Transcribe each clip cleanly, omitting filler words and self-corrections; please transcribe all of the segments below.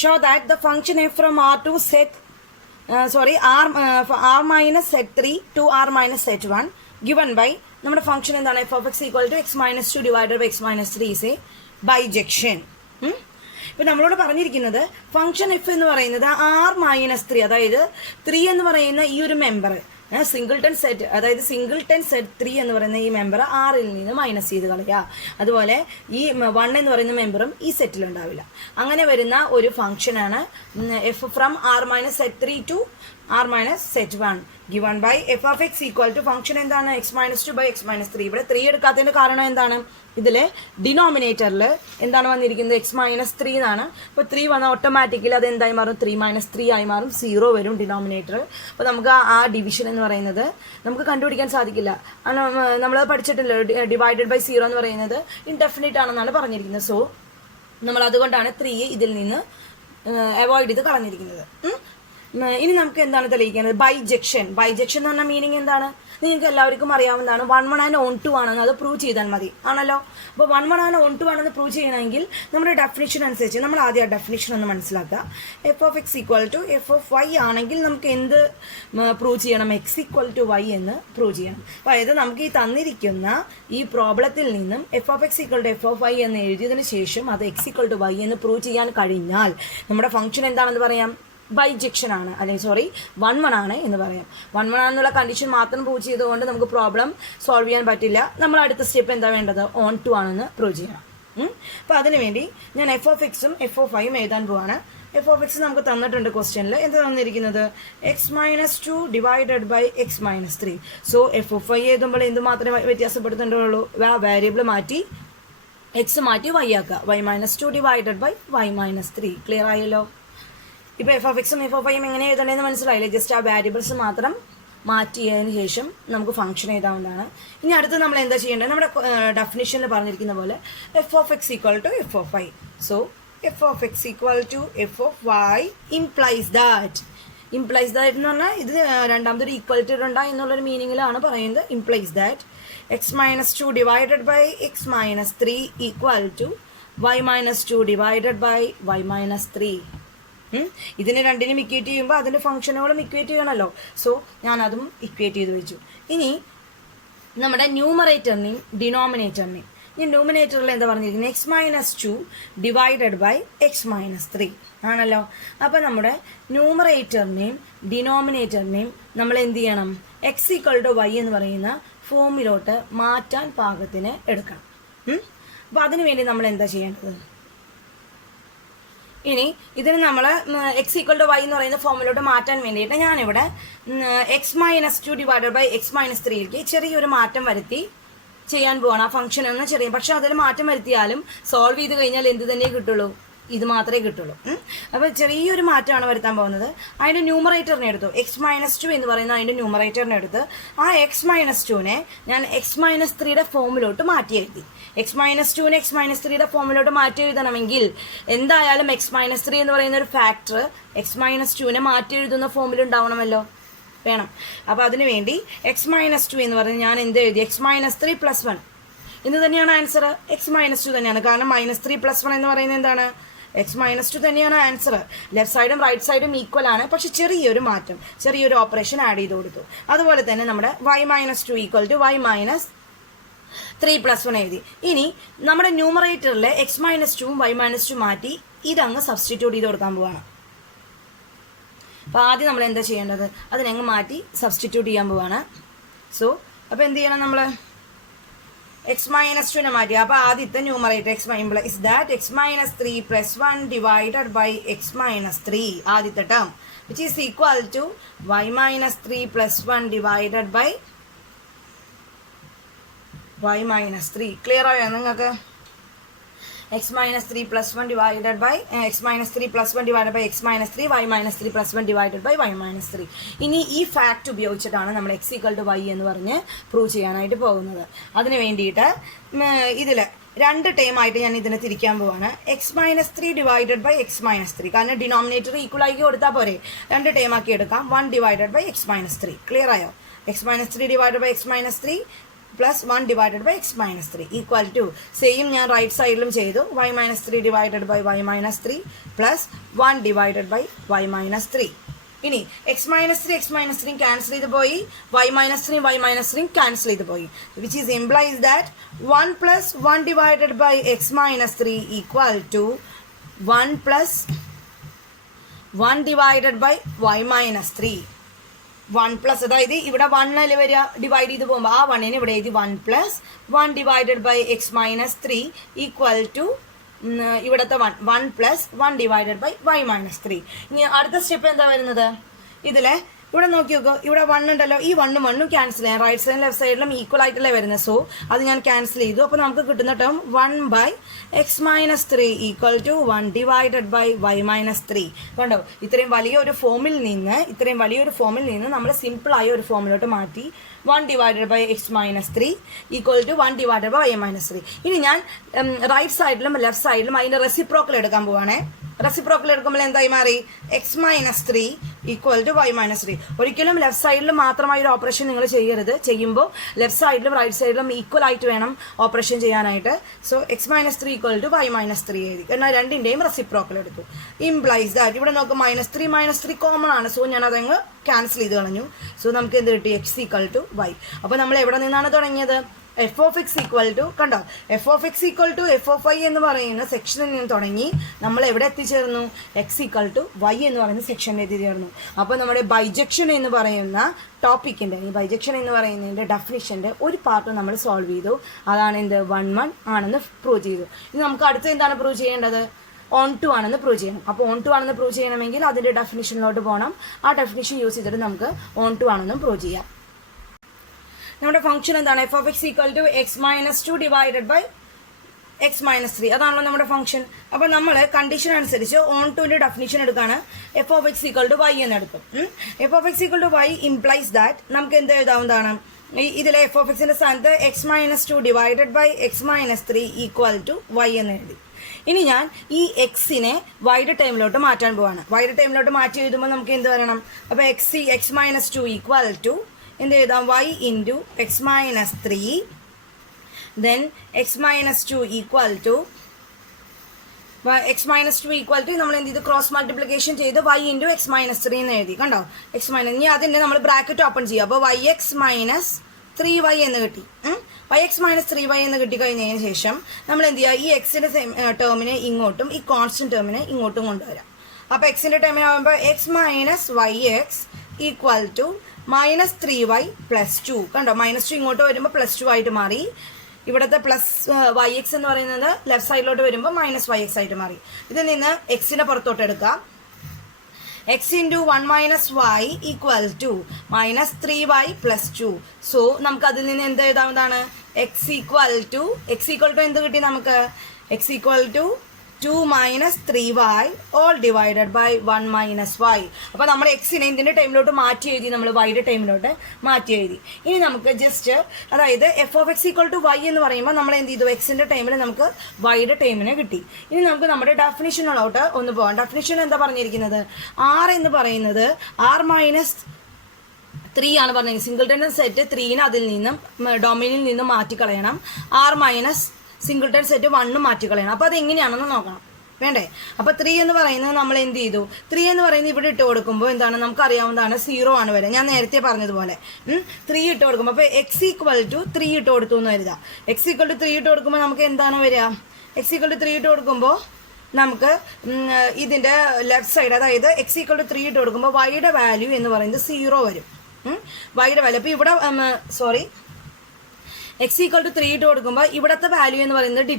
Show that the function F from R to set r minus set 3 to r minus set 1 given by നമ്മുടെ function എന്താണ് f of x equal to x minus 2 divided by x minus 3 is a bijection. ഇപ്പം നമ്മളോട് പറഞ്ഞിരിക്കുന്നത് function F എന്ന് പറയുന്നത് r minus 3, അതായത് 3 എന്ന് പറയുന്ന ഈ ഒരു മെമ്പർ സിംഗിൾട്ടൺ സെറ്റ്, അതായത് സിംഗിൾട്ടൺ സെറ്റ് 3 എന്ന് പറയുന്ന ഈ മെമ്പർ ആറിൽ നിന്ന് മൈനസ് ചെയ്ത് കളയുക. അതുപോലെ ഈ 1 എന്ന് പറയുന്ന മെമ്പറും ഈ സെറ്റിൽ ഉണ്ടാവില്ല. അങ്ങനെ വരുന്ന ഒരു ഫംഗ്ഷനാണ് F from R minus set 3 to r minus set 1 given by f of x equal to function എന്താണ് x minus 2 by x minus 3. ഇവിടെ 3 എടുക്കാത്തതിന്റെ കാരണം എന്താണ്? ഇതിലെ ഡിനോമിനേറ്ററിൽ എന്താണ് വന്നിരിക്കുന്നത്? x minus 3 എന്നാണ്. അപ്പോൾ 3 വന്നാൽ ഓട്ടോമാറ്റിക്കലി അത് എന്തായി മാറും? 3 minus 3 ആയി മാറും, 0 വരും ഡിനോമിനേറ്റർ. അപ്പോൾ നമുക്ക് ആ ഡിവിഷൻ എന്ന് പറയുന്നത് നമുക്ക് കണ്ടുപിടിക്കാൻ സാധിക്കില്ല. നമ്മൾ പഠിച്ചിട്ടില്ല, ഡിവൈഡഡ് ബൈ 0 എന്ന് പറയുന്നത് ഇൻഡെഫിനിറ്റ് ആണെന്നാണ് പറഞ്ഞിരിക്കുന്നത്. സോ നമ്മൾ അതുകൊണ്ടാണ് 3 ഇതിൽ നിന്ന് അവോയ്ഡ് ചെയ്ത് കളഞ്ഞിരിക്കുന്നത്. ഇനി നമുക്ക് എന്താണ് തെളിയിക്കുന്നത്? ബൈജെക്ഷൻ. ബൈജെക്ഷൻ എന്ന് പറഞ്ഞ മീനിങ് എന്താണ്? നിങ്ങൾക്ക് എല്ലാവർക്കും അറിയാവുന്നതാണ്. 1 1 ആൻഡ് 1 2 ആണെന്ന് അത് പ്രൂവ് ചെയ്താൽ മതി, ആണല്ലോ. അപ്പോൾ 1 1 ആൻഡ് 1 2 ആണെന്ന് പ്രൂവ് ചെയ്യണമെങ്കിൽ നമ്മുടെ ഡെഫിനിഷൻ അനുസരിച്ച് നമ്മൾ ആദ്യം ആ ഡെഫിനിഷൻ ഒന്ന് മനസ്സിലാക്കുക. F of X equal to F of Y ആണെങ്കിൽ നമുക്ക് എന്ത് പ്രൂവ് ചെയ്യണം? എക്സ് ഈക്വൽ ടു വൈ എന്ന് പ്രൂവ് ചെയ്യണം. അതായത് നമുക്ക് ഈ തന്നിരിക്കുന്ന ഈ പ്രോബ്ലത്തിൽ നിന്നും F of X equal to F of Y എന്ന് എഴുതിയതിനു ശേഷം അത് എക്സ് ഈക്വൽ ടു വൈ എന്ന് പ്രൂവ് ചെയ്യാൻ കഴിഞ്ഞാൽ നമ്മുടെ ഫംഗ്ഷൻ എന്താണെന്ന് പറയാം? ബൈജെക്ഷൻ ആണ്, അല്ലെങ്കിൽ 1 1 ആണ് എന്ന് പറയാം. 1 1 ആണെന്നുള്ള കണ്ടീഷൻ മാത്രം പ്രൂവ് ചെയ്തുകൊണ്ട് നമുക്ക് പ്രോബ്ലം സോൾവ് ചെയ്യാൻ പറ്റില്ല. നമ്മൾ അടുത്ത സ്റ്റെപ്പ് എന്താ വേണ്ടത്? ഓൺ 2 ആണെന്ന് പ്രൂവ് ചെയ്യണം. അപ്പോൾ അതിനുവേണ്ടി ഞാൻ എഫ് ഓഫ് എക്സും എഫ് ഓഫ് വൈയും എഴുതാൻ പോവാണ്. എഫ് ഓഫ് എക്സ് നമുക്ക് തന്നിട്ടുണ്ട് ക്വസ്റ്റ്യനിൽ. എന്താ തന്നിരിക്കുന്നത്? X minus 2 divided by X minus 3. So F of Y എഴുതുമ്പോൾ എന്ത് മാത്രമേ വ്യത്യാസപ്പെടുത്തേണ്ടതുള്ളൂ? വേരിയബിൾ മാറ്റി എക്സ് മാറ്റി വൈ ആക്കുക. Y minus 2 divided by Y minus 3. Clear ആയല്ലോ? ഇപ്പോൾ എഫ് ഓഫ് എക്സും എഫ് ഓഫ് വൈയും എങ്ങനെ എഴുതണമെന്ന് മനസ്സിലായില്ലേ? ജസ്റ്റ് ആ വാരിയബിൾസ് മാത്രം മാറ്റിയതിന് ശേഷം നമുക്ക് ഫംഗ്ഷൻ എഴുതാവുന്നതാണ്. ഇനി അടുത്ത് നമ്മൾ എന്താ ചെയ്യേണ്ടത്? നമ്മുടെ ഡെഫിനിഷനിൽ പറഞ്ഞിരിക്കുന്ന പോലെ F of X equal to F of Y. So F of X equal to F of Y implies that എന്ന് പറഞ്ഞാൽ ഇത് രണ്ടാമതൊരു ഈക്വാലിറ്റി ഇടണ്ട എന്നുള്ളൊരു മീനിങ്ങിലാണ് പറയുന്നത്. Implies that X minus 2 divided by X minus 3 equal to Y minus 2 divided by Y minus 3. ഇതിനെ രണ്ടിനും ഇക്വേറ്റ് ചെയ്യുമ്പോൾ അതിൻ്റെ ഫംഗ്ഷനുകളും ഇക്വേറ്റ് ചെയ്യണമല്ലോ. സോ ഞാനതും ഇക്വേറ്റ് ചെയ്ത് വെച്ചു. ഇനി നമ്മുടെ ന്യൂമറേറ്ററിനെയും ഡിനോമിനേറ്ററിനെയും ഞാൻ ന്യൂമിനേറ്ററിൽ എന്താ പറഞ്ഞിരിക്കുന്നത്? X minus 2 divided by X minus 3 ആണല്ലോ. അപ്പോൾ നമ്മുടെ ന്യൂമറേറ്ററിനെയും ഡിനോമിനേറ്ററിനെയും നമ്മൾ എന്ത് ചെയ്യണം? എക്സ് ഈക്വൽ ടു വൈ എന്ന് പറയുന്ന ഫോമിലോട്ട് മാറ്റാൻ പാകത്തിന് എടുക്കണം. അപ്പോൾ അതിനുവേണ്ടി നമ്മൾ എന്താ ചെയ്യേണ്ടത്? ഇനി ഇതിന് നമ്മൾ എക്സ് ഈക്വൽ ടു വൈ എന്ന് പറയുന്ന ഫോമിലോട്ട് മാറ്റാൻ വേണ്ടിയിട്ട് ഞാനിവിടെ x minus 2 divided by X minus 3ക്ക് ചെറിയൊരു മാറ്റം വരുത്തി ചെയ്യാൻ പോവാണ്. ആ ഫംഗ്ഷൻ ഒന്ന് ചെറിയ, പക്ഷെ അതിൽ മാറ്റം വരുത്തിയാലും സോൾവ് ചെയ്ത് കഴിഞ്ഞാൽ എന്ത് തന്നെ കിട്ടുള്ളൂ? ഇത് മാത്രമേ കിട്ടുള്ളൂ. അപ്പോൾ ചെറിയൊരു മാറ്റമാണ് വരുത്താൻ പോകുന്നത്. അതിൻ്റെ ന്യൂമറേറ്ററിനെ എടുത്തു. എക്സ് മൈനസ് 2 എന്ന് പറയുന്ന അതിൻ്റെ ന്യൂമറേറ്ററിനെ എടുത്ത് ആ എക്സ് മൈനസ് 2നെ ഞാൻ എക്സ് മൈനസ് 3യുടെ ഫോമിലോട്ട് മാറ്റി എഴുതി. എക്സ് മൈനസ് 2നെ എക്സ് മൈനസ് 3യുടെ ഫോമിലോട്ട് മാറ്റി എഴുതണമെങ്കിൽ എന്തായാലും എക്സ് മൈനസ് 3 എന്ന് പറയുന്ന ഒരു ഫാക്ടർ എക്സ് മൈനസ് 2നെ മാറ്റി എഴുതുന്ന ഫോമിൽ ഉണ്ടാവണമല്ലോ, വേണം. അപ്പോൾ അതിനു വേണ്ടി എക്സ് മൈനസ് 2 എന്ന് പറഞ്ഞ് ഞാൻ എന്ത് എഴുതി? എക്സ് മൈനസ് 3 പ്ലസ് 1 എന്ന് തന്നെയാണ് ആൻസർ. എക്സ് മൈനസ് 2 തന്നെയാണ്, കാരണം മൈനസ് 3 പ്ലസ് 1 എന്ന് പറയുന്നത് എന്താണ്? എക്സ് മൈനസ് 2 തന്നെയാണ് ആൻസർ. ലെഫ്റ്റ് സൈഡും റൈറ്റ് സൈഡും ഈക്വൽ ആണ്, പക്ഷെ ചെറിയൊരു മാറ്റം, ചെറിയൊരു ഓപ്പറേഷൻ ആഡ് ചെയ്ത് കൊടുത്തു. അതുപോലെ തന്നെ നമ്മുടെ Y minus 2 equal to Y minus 3 plus 1 എഴുതി. ഇനി നമ്മുടെ ന്യൂമറേറ്ററിൽ എക്സ് മൈനസ് 2 വൈ മൈനസ് 2 മാറ്റി ഇതങ്ങ് സബ്സ്റ്റിറ്റ്യൂട്ട് ചെയ്ത് കൊടുക്കാൻ പോവാണ്. അപ്പോൾ ആദ്യം നമ്മൾ എന്താ ചെയ്യേണ്ടത്? അതിനങ്ങ് മാറ്റി സബ്സ്റ്റിറ്റ്യൂട്ട് ചെയ്യാൻ പോവാണ്. സോ അപ്പോൾ എന്ത് ചെയ്യണം? നമ്മൾ എക്സ് മൈനസ് 2നെ മാറ്റി. അപ്പോൾ ആദ്യത്തെ numerator X implies that X minus 3 plus 1 divided by X minus 3 ആദ്യത്തെ term which is equal to Y minus 3 plus 1 divided by Y minus 3. Clear ആയോ നിങ്ങൾക്ക്? X minus 3 plus 1 divided by X minus 3 plus 1 divided by X minus 3 Y minus 3 plus 1 divided by Y minus 3. ഇനി ഈ fact ഉപയോഗിച്ചിട്ടാണ് നമ്മൾ X equal to Y എന്ന് പറഞ്ഞ് prove ചെയ്യാനായിട്ട് പോകുന്നത്. അതിന് വേണ്ടിയിട്ട് ഇതിൽ രണ്ട് ടേമായിട്ട് ഞാൻ ഇതിനെ തിരിക്കാൻ പോവാണ്. X minus 3 divided by X minus 3, കാരണം ഡിനോമിനേറ്റർ ഈക്വൽ ആക്കി കൊടുത്താൽ പോരെ. രണ്ട് ടേമാക്കി എടുക്കാം. 1 divided by X minus 3. Clear ആയോ? X minus 3 divided by X minus 3 plus 1 divided by X minus 3 equal to same ഞാൻ റൈറ്റ് സൈഡിലും ചെയ്തു y minus 3 divided by y minus 3 plus 1 divided by y minus 3. ഇനി X minus 3 cancel ചെയ്ത് പോയി, y minus 3 cancel ചെയ്ത് പോയി, which is implies that 1 plus 1 divided by X minus 3 equal to 1 plus 1 divided by y minus 3. 1 plus, അതായത് ഇവിടെ 1 അല്ലേ വരിക, divide ചെയ്ത് പോകുമ്പോൾ ആ 1നെ ഇവിടെ എഴുതി 1 plus 1 divided by X minus 3 equal to ഇവിടുത്തെ 1 plus 1 divided by y minus 3. ഇനി അടുത്ത സ്റ്റെപ്പ് എന്താ വരുന്നത്, ഇതിലെ ഇവിടെ നോക്കി നോക്കൂ, ഇവിടെ 1 ഉണ്ടല്ലോ, ഈ 1ഉം 1ഉം ക്യാൻസൽ ചെയ്യാം, റൈറ്റ് സൈഡിലും ലെഫ്റ്റ് സൈഡിലും ഈക്വൽ ആയിട്ടല്ലേ വരുന്നത്. സോ അത് ഞാൻ ക്യാൻസൽ ചെയ്തു. അപ്പോൾ നമുക്ക് കിട്ടുന്ന term 1 by X minus 3 equal to 1 divided by y minus 3. കണ്ടോ, ഇത്രയും വലിയൊരു ഫോമിൽ നിന്ന് നമ്മൾ സിമ്പിളായ ഒരു ഫോമിലോട്ട് മാറ്റി 1 divided by X minus 3 equal to 1 divided by y minus 3. ഇനി ഞാൻ റൈറ്റ് സൈഡിലും ലെഫ്റ്റ് സൈഡിലും അതിൻ്റെ റെസിപ്രോക്കൽ എടുക്കാൻ പോവാണേ. റെസിപ്രോക്കൽ എടുക്കുമ്പോൾ എന്തായി മാറി, X minus 3 equal to y minus 3. ഒരിക്കലും ലെഫ്റ്റ് സൈഡിൽ മാത്രമായി ഒരു ഓപ്പറേഷൻ നിങ്ങൾ ചെയ്യരുത്. ചെയ്യുമ്പോൾ ലെഫ്റ്റ് സൈഡിലും റൈറ്റ് സൈഡിലും ഈക്വൽ ആയിട്ട് വേണം ഓപ്പറേഷൻ ചെയ്യാനായിട്ട്. So X minus 3 equal to y minus 3 എഴുതി. എന്നാൽ രണ്ടിൻ്റെയും റെസിപ്രോക്കൽ എടുത്തു. ഇംപ്ലൈസ് ദാറ്റ് ഇവിടെ നോക്കും മൈനസ് 3 കോമൺ ആണ്. സോ ഞാൻ അതങ്ങ് ക്യാൻസൽ ചെയ്ത് കളഞ്ഞു. സോ നമുക്ക് എന്ത് കിട്ടി, എക്സ് ഈക്വൽ ടു y. അപ്പോൾ നമ്മൾ എവിടെ നിന്നാണ് തുടങ്ങിയത്, f of X equal to, കണ്ടോ, f of X equal to F of Y എന്ന് പറയുന്ന സെക്ഷനിൽ നിന്ന് തുടങ്ങി നമ്മൾ എവിടെ എത്തിച്ചേർന്നു, എക്സ് ഈക്വൽ ടു വൈ എന്ന് പറയുന്ന സെക്ഷനിൽ എത്തിച്ചേർന്നു. അപ്പോൾ നമ്മുടെ ബൈജക്ഷൻ എന്ന് പറയുന്ന ടോപ്പിക്കിൻ്റെ, ഈ ബൈജക്ഷൻ എന്ന് പറയുന്നതിൻ്റെ ഡെഫിനിഷൻ്റെ ഒരു പാർട്ട് നമ്മൾ സോൾവ് ചെയ്തു. അതാണ് എന്ത്, 1 ആണെന്ന് പ്രൂവ് ചെയ്തു. ഇനി നമുക്ക് അടുത്ത എന്താണ് പ്രൂവ് ചെയ്യേണ്ടത്, ഓൺ ടു ആണെന്ന് പ്രൂവ് ചെയ്യണം. അപ്പോൾ ഓൺ ടു ആണെന്ന് പ്രൂവ് ചെയ്യണമെങ്കിൽ അതിൻ്റെ ഡെഫിനിഷനിലോട്ട് പോകണം. ആ ഡെഫിനിഷൻ യൂസ് ചെയ്തിട്ട് നമുക്ക് ഓൺ ടു ആണെന്നും പ്രൂവ് ചെയ്യാം. നമ്മുടെ ഫംഗ്ഷൻ എന്താണ്, F of X equal to X minus 2 divided by X minus 3. അതാണല്ലോ നമ്മുടെ ഫംഗ്ഷൻ. അപ്പോൾ നമ്മൾ കണ്ടീഷൻ അനുസരിച്ച് ഓൺ ടുവിൻ്റെ ഡെഫിനിഷൻ എടുക്കുകയാണ്, F of X equal to Y എന്ന് എടുക്കും. F of X equal to Y implies that നമുക്ക് എന്ത് എഴുതാവുന്നതാണ്, ഇതിലെ എഫ് ഓഫ് എക്സിൻ്റെ സ്ഥാനത്ത് X minus 2 divided by X minus 3 equal to Y എന്ന് എഴുതി. ഇനി ഞാൻ ഈ എക്സിനെ വൈയുടെ ടൈമിലോട്ട് മാറ്റാൻ പോവാണ്. വൈയുടെ ടൈമിലോട്ട് മാറ്റി എഴുതുമ്പോൾ നമുക്ക് എന്ത് വരണം, അപ്പോൾ എക്സ് മൈനസ് 2 ഈക്വൽ ടു എന്ത് എഴുതാം, y into X minus 3 then X minus 2 equal to നമ്മൾ എന്ത് ചെയ്തു, ക്രോസ് മൾട്ടിപ്ലിക്കേഷൻ ചെയ്ത് y ഇൻറ്റു എക്സ് മൈനസ് 3 എന്ന് എഴുതി. കണ്ടോ, എക്സ് മൈനസ്, ഇനി അതിൻ്റെ നമ്മൾ ബ്രാക്കറ്റ് ഓപ്പൺ ചെയ്യുക. അപ്പോൾ y എക്സ് മൈനസ് 3y എന്ന് കിട്ടി. y എക്സ് മൈനസ് 3y എന്ന് കിട്ടിക്കഴിഞ്ഞതിന് ശേഷം നമ്മൾ എന്ത് ചെയ്യുക, ഈ എക്സിൻ്റെ ടേമിനെ ഇങ്ങോട്ടും ഈ കോൺസ്റ്റന്റ് ടേമിനെ ഇങ്ങോട്ടും കൊണ്ടുവരാം. അപ്പോൾ എക്സിൻ്റെ ടേമിനാകുമ്പോൾ x minus y x equal to minus 3y plus 2. കണ്ടോ, -2 ഇങ്ങോട്ട് വരുമ്പോൾ +2 ആയിട്ട് മാറി. ഇവിടുത്തെ പ്ലസ് വൈ എക്സ് എന്ന് പറയുന്നത് ലെഫ്റ്റ് സൈഡിലോട്ട് വരുമ്പോൾ മൈനസ് വൈ എക്സ് ആയിട്ട് മാറി. ഇതിൽ നിന്ന് എക്സിനെ പുറത്തോട്ട് എടുക്കാം. X into 1 minus Y equal to minus 3y plus 2. So നമുക്ക് അതിൽ നിന്ന് എന്ത് എഴുതാവുന്നതാണ്, എക്സ് ഈക്വൽ ടു എന്ത് കിട്ടി നമുക്ക്, X equal to 2 minus 3y all divided by 1 minus Y. അപ്പോൾ നമ്മൾ എക്സിനെ ഇതിൻ്റെ ടൈമിലോട്ട് മാറ്റി എഴുതി, നമ്മൾ വൈയുടെ ടൈമിലോട്ട് മാറ്റി എഴുതി. ഇനി നമുക്ക് ജസ്റ്റ്, അതായത് F of X equal to Y എന്ന് പറയുമ്പോൾ നമ്മൾ എന്ത് ചെയ്തു, എക്സിൻ്റെ ടൈമിൽ നമുക്ക് വൈയുടെ ടൈമിനെ കിട്ടി. ഇനി നമുക്ക് നമ്മുടെ ഡെഫിനിഷനിലോട്ട് ഒന്ന് പോകാം. ഡെഫിനിഷൻ എന്താ പറഞ്ഞിരിക്കുന്നത്, ആർ എന്ന് പറയുന്നത് ആർ മൈനസ് 3 ആണ് പറഞ്ഞത്. സിംഗിൾട്ടൺ സെറ്റ് 3നെ അതിൽ നിന്നും ഡൊമൈനിൽ നിന്നും മാറ്റിക്കളയണം. ആർ മൈനസ് സിംഗിൾട്ടൺ സെറ്റ് 1 മാറ്റിക്കളയണം. അപ്പോൾ അതെങ്ങനെയാണെന്ന് നോക്കണം വേണ്ടേ. അപ്പോൾ 3 എന്ന് പറയുന്നത് നമ്മൾ എന്ത് ചെയ്തു, 3 എന്ന് പറയുന്നത് ഇവിടെ ഇട്ട് കൊടുക്കുമ്പോൾ എന്താണ്, നമുക്ക് അറിയാവുന്നതാണ് 0 ആണ് വരിക. ഞാൻ നേരത്തെ പറഞ്ഞതുപോലെ 3 ഇട്ട് കൊടുക്കുമ്പോൾ, അപ്പോൾ എക്സ് ഈക്വൽ ടു 3 ഇട്ട് കൊടുത്തു എന്ന് കരുതാം. എക്സ് ഈക്വൽ ടു 3 ഇട്ട് കൊടുക്കുമ്പോൾ നമുക്ക് എന്താണ് വരിക, എക്സ് ഈക്വൽ ടു 3 ഇട്ട് കൊടുക്കുമ്പോൾ നമുക്ക് ഇതിൻ്റെ ലെഫ്റ്റ് സൈഡ്, അതായത് എക്സ് ഈക്വൽ ടു 3 ഇട്ട് കൊടുക്കുമ്പോൾ വൈയുടെ വാല്യൂ എന്ന് പറയുന്നത് 0 വരും. വൈയുടെ വാല്യൂ, അപ്പോൾ ഇവിടെ എക്സ് ഈക്വൽ ടു 3 ഇട്ട് കൊടുക്കുമ്പോൾ ഇവിടുത്തെ വാല്യൂ എന്ന് പറയുന്നത്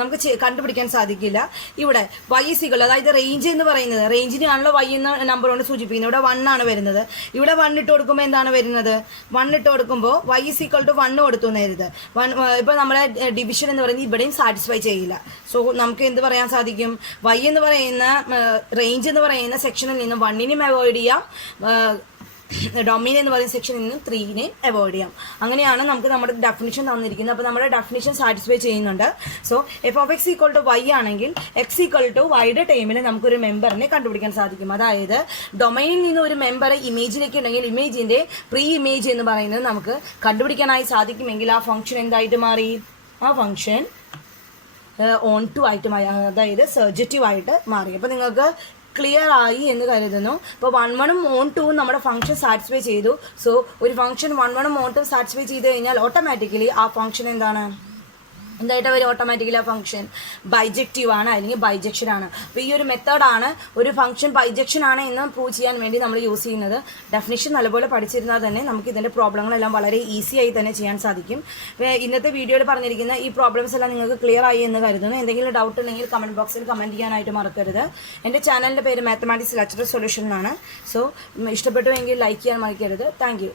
നമുക്ക് കണ്ടുപിടിക്കാൻ സാധിക്കില്ല. ഇവിടെ വൈ ഈസ് ഈക്വൽ, അതായത് റേഞ്ച് എന്ന് പറയുന്നത്, റേഞ്ചിനാണല്ലോ വൈ എന്ന നമ്പർ കൊണ്ട് സൂചിപ്പിക്കുന്നത്. ഇവിടെ 1 ആണ് വരുന്നത്. ഇവിടെ 1 ഇട്ട് കൊടുക്കുമ്പോൾ എന്താണ് വരുന്നത്, 1 ഇട്ട് കൊടുക്കുമ്പോൾ വൈ ഈസ് ഈക്വൽ ടു 1 കൊടുത്തു എന്നരുത്. ഇപ്പോൾ നമ്മളെ ഡിവിഷൻ എന്ന് പറയുന്നത് ഇവിടെയും സാറ്റിസ്ഫൈ ചെയ്യില്ല. സോ നമുക്ക് എന്ത് പറയാൻ സാധിക്കും, വൈ എന്ന് പറയുന്ന റേഞ്ച് എന്ന് പറയുന്ന സെക്ഷനിൽ നിന്ന് 1നെയും അവോയ്ഡ് ചെയ്യാം, ഡൊമൈൻ എന്ന് പറയുന്ന സെക്ഷനിൽ നിന്ന് 3നെ അവോയ്ഡ് ചെയ്യാം. അങ്ങനെയാണ് നമുക്ക് നമ്മുടെ ഡെഫിനിഷൻ തന്നിരിക്കുന്നത്. അപ്പോൾ നമ്മുടെ ഡെഫിനിഷൻ സാറ്റിസ്ഫൈ ചെയ്യുന്നുണ്ട്. സോ f(x) = y ആണെങ്കിൽ x = yയുടെ ടൈമിൽ നമുക്കൊരു മെമ്പറിനെ കണ്ടുപിടിക്കാൻ സാധിക്കും. അതായത് ഡൊമൈനിൽ നിന്ന് ഒരു മെമ്പർ ഇമേജിലേക്ക് ഉണ്ടെങ്കിൽ ഇമേജിൻ്റെ പ്രീ ഇമേജ് എന്ന് പറയുന്നത് നമുക്ക് കണ്ടുപിടിക്കാനായി സാധിക്കുമെങ്കിൽ ആ ഫംഗ്ഷൻ എന്തായിട്ട് മാറി? ആ ഫംഗ്ഷൻ ഓൺ ടു ആയിട്ട് മാറി, അതായത് സർജറ്റീവ് ആയിട്ട് മാറി. അപ്പോൾ നിങ്ങൾക്ക് ക്ലിയർ ആയി എന്ന് കരുതുന്നു. ഇപ്പോൾ 1 ഓൺ 2 നമ്മുടെ ഫംഗ്ഷൻ സാറ്റിസ്ഫൈ ചെയ്തു. സോ ഒരു ഫംഗ്ഷൻ 1 ഓൺ 2 സാറ്റിസ്ഫൈ ചെയ്ത് കഴിഞ്ഞാൽ ഓട്ടോമാറ്റിക്കലി ആ ഫംഗ്ഷൻ എന്തായിട്ട് വരും? ഓട്ടോമാറ്റിക്കലി ആ ഫംഗ്ഷൻ ബൈജക്റ്റീവ് ആണ്, അല്ലെങ്കിൽ ബൈജക്ഷൻ ആണ്. അപ്പോൾ ഈ ഒരു മെത്തേഡാണ് ഒരു ഫംഗ്ഷൻ ബൈജക്ഷൻ ആണ് എന്ന് പ്രൂവ് ചെയ്യാൻ വേണ്ടി നമ്മൾ യൂസ് ചെയ്യുന്നത്. ഡെഫിനിഷൻ നല്ലപോലെ പഠിച്ചിരുന്നാൽ തന്നെ നമുക്ക് ഇതിൻ്റെ പ്രോബ്ലങ്ങളെല്ലാം വളരെ ഈസി ആയി തന്നെ ചെയ്യാൻ സാധിക്കും. ഇന്നത്തെ വീഡിയോയിൽ പറഞ്ഞിരിക്കുന്ന ഈ പ്രോബ്ലംസ് എല്ലാം നിങ്ങൾക്ക് ക്ലിയർ ആയി എന്ന് കരുതുന്നു. എന്തെങ്കിലും ഡൗട്ട് ഉണ്ടെങ്കിൽ കമൻറ്റ് ബോക്സിൽ കമൻറ്റ് ചെയ്യാനായിട്ട് മറക്കരുത്. എൻ്റെ ചാനലിൻ്റെ പേര് മാത്തമാറ്റിക്സ് ലെക്ചറർ സൊല്യൂഷൻ എന്നാണ്. സോ ഇഷ്ടപ്പെട്ടുവെങ്കിൽ ലൈക്ക് ചെയ്യാൻ മറക്കരുത്. Thank you.